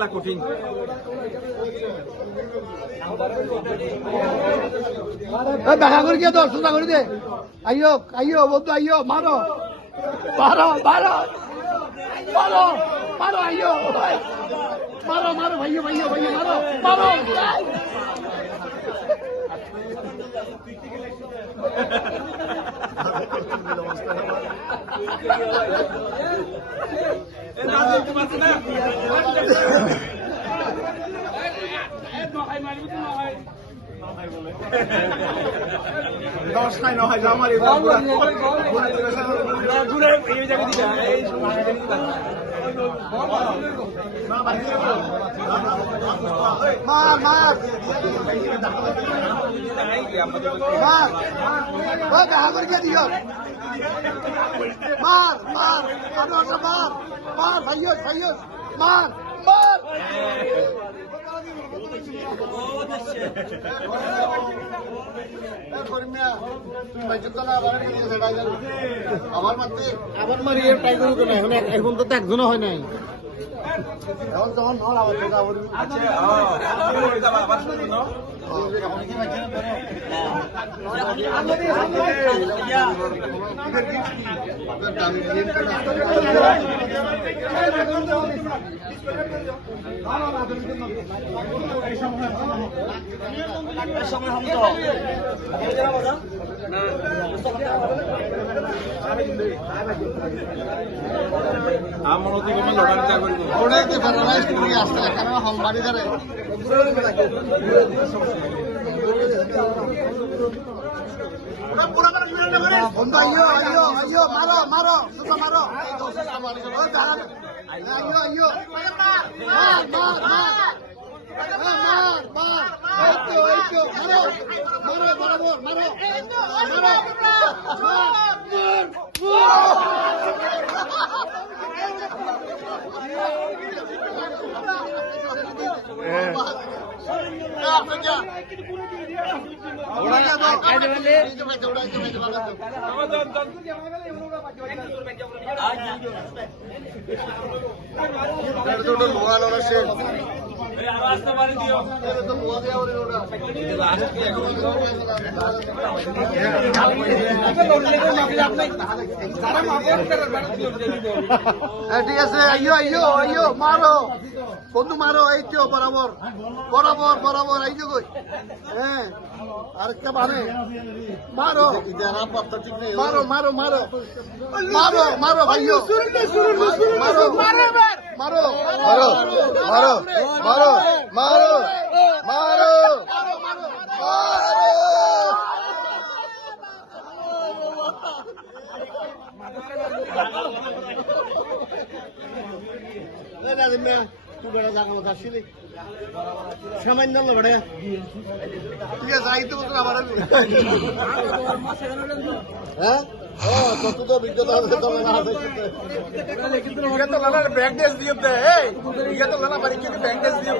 খেলা কঠিন। দেখা করে গিয়ে দশ সোজা করে দে। আইয়ো আইয়ো বন্ধু আইয়ো মারো মারো মারো মারো মারো আইয়ো মারো মারো ভাইয়ো ভাইয়ো ভাইয়ো মারো মারো দশ নাই না হয় আমার ঘুরে এই জায়গা দিকে মার মার মার ও দেখা করে গিয়ে দিও মার মার আরো মার মার ভাইয়ো ভাইয়ো মার মার আবার মারি ট্রাই করবো না এখন তো একজনও হয় নাই এখন যখন আমার অতি কমে লড়াইটা করবো ওটা একটু ফেরালাইজ করে আসতে কারণ হম বাড়ি ধরে বন্ধু আইয়ো আইয়ো আইয়ো মারো মারো সুতো মারো আইয়ো আইয়ো মার মার মার মার মার আইতো আইতো মারো মারো মারো মারো ঠিক আছে আইয়ো আইয়ো আইয়ো মারো বন্ধু মারো এই তো বরাবর বরাবর বরাবর এই যে কই হ্যাঁ আরেকটা মানে মারো মারো মারো মারো মারো মারো ভাইয়ো মারো মারো মারো মারো মারো মারো মারো মারো সামান্য বেড়ে ঠিক আছে যাই তো হ্যাঁ কত তো অভিজ্ঞতা আছে ব্যাংক ডেস দিয়ে তো লালা বাড়ি থেকে ব্যাংক ডেস দিয়ে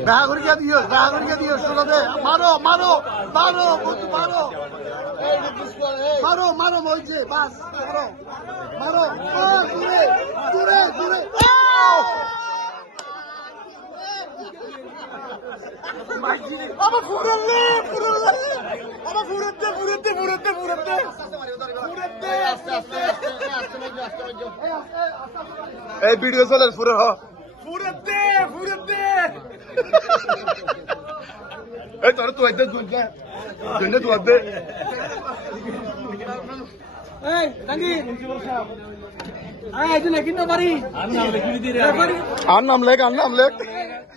দেখা করে দিও শোনা দে মারো মারো মারো বন্ধু মারো মারো মারো বলছে বাস মারো মারো দূরে দূরে দূরে আমার ফুরালে ফুরালে আমার ফুরাতে ফুরাতে ফুরাতে ফুরাতে ফুরাতে আস্তে আস্তে এই ভিডিও চলে পুরো ফুরাতে ফুরাতে এই তোর তো একদম গুনজা গুনজা তো আদে এই তাঙ্গি আয় আইতো নাকি না বাড়ি আর নাম লেখ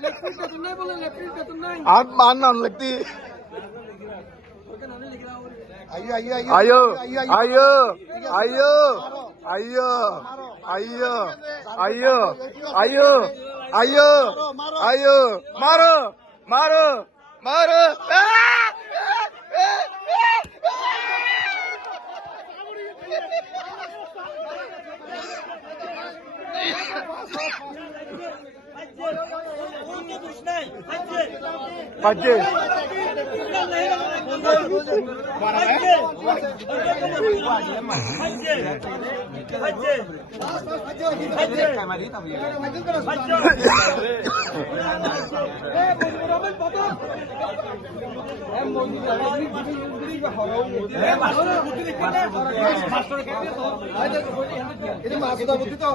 লেফট তো নাই বলে লেফট তো নাই আর নাম লিখতি আইয়ো আইয়ো আইয়ো আইয়ো আইয়ো আইয়ো আইয়ো আইয়ো আইয়ো আইয়ো মারো মারো মারো এটা মাছটা বুদ্ধি তো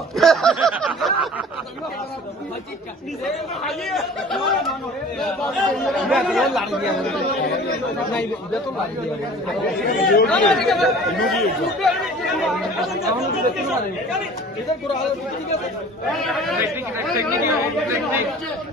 টেকনিক